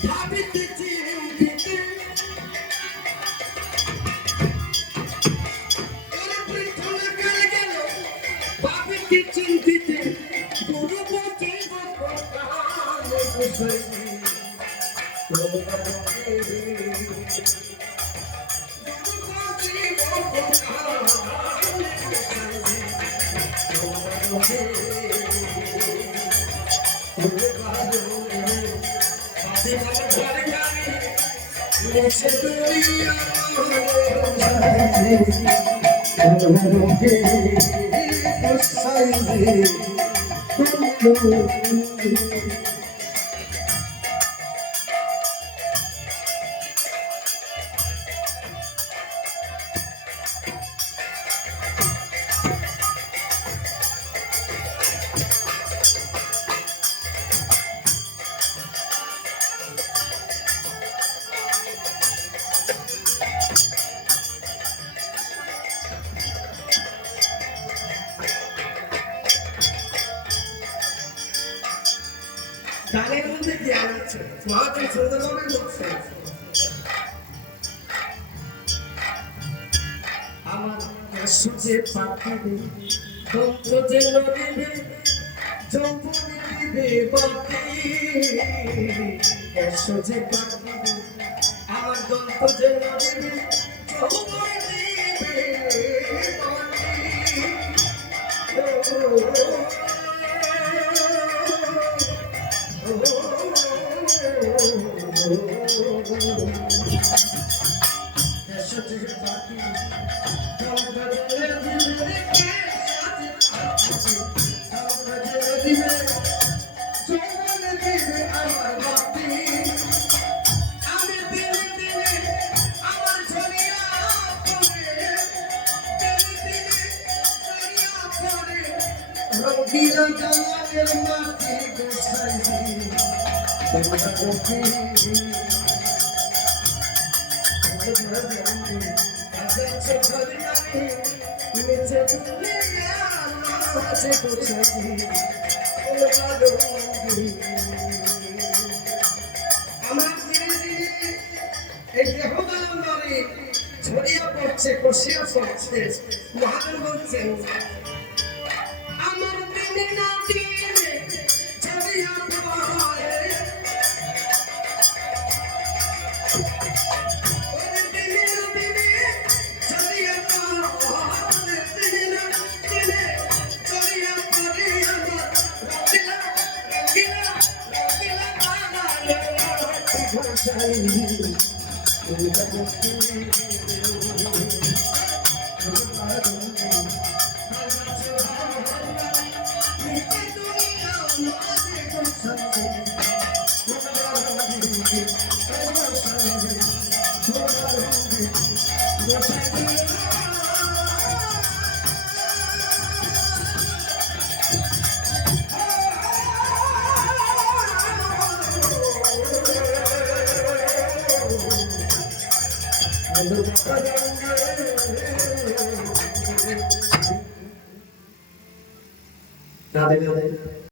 ভাবিতে চিন্তিতে ভাবিতে চিন্তিতে গুরু বুঝিব গানের মধ্যে জ্ঞান আছে মহাজন সুন্দরভাবে বলছে আমার সুজে পাখিবে দন্ত যে নদীবে যৌবনে দিবে বাতি সুজে পাখিবে আমার দন্ত যে নদীবে যৌবনে দিবে বাতি Bila jalan mati bersaizi, bermati. Ada sekali lagi, menjadinya masih bersaizi. আমার ধীরে ধীরে এই দেহদানরে ছড়িয়ে পড়ছে, কষিয়ে পড়ছে। মহাজন বলছেন আমার দিনে না দিনে ছড়িয়ে পড়ে, ওরে দিনে না দিনে ছড়িয়ে পড়ে, দিনে না দিনে ছড়িয়ে পড়ে আমার রঙ্গিলা রঙ্গিলা রঙ্গিলা বানালে ভাষাই রাধে রাধে।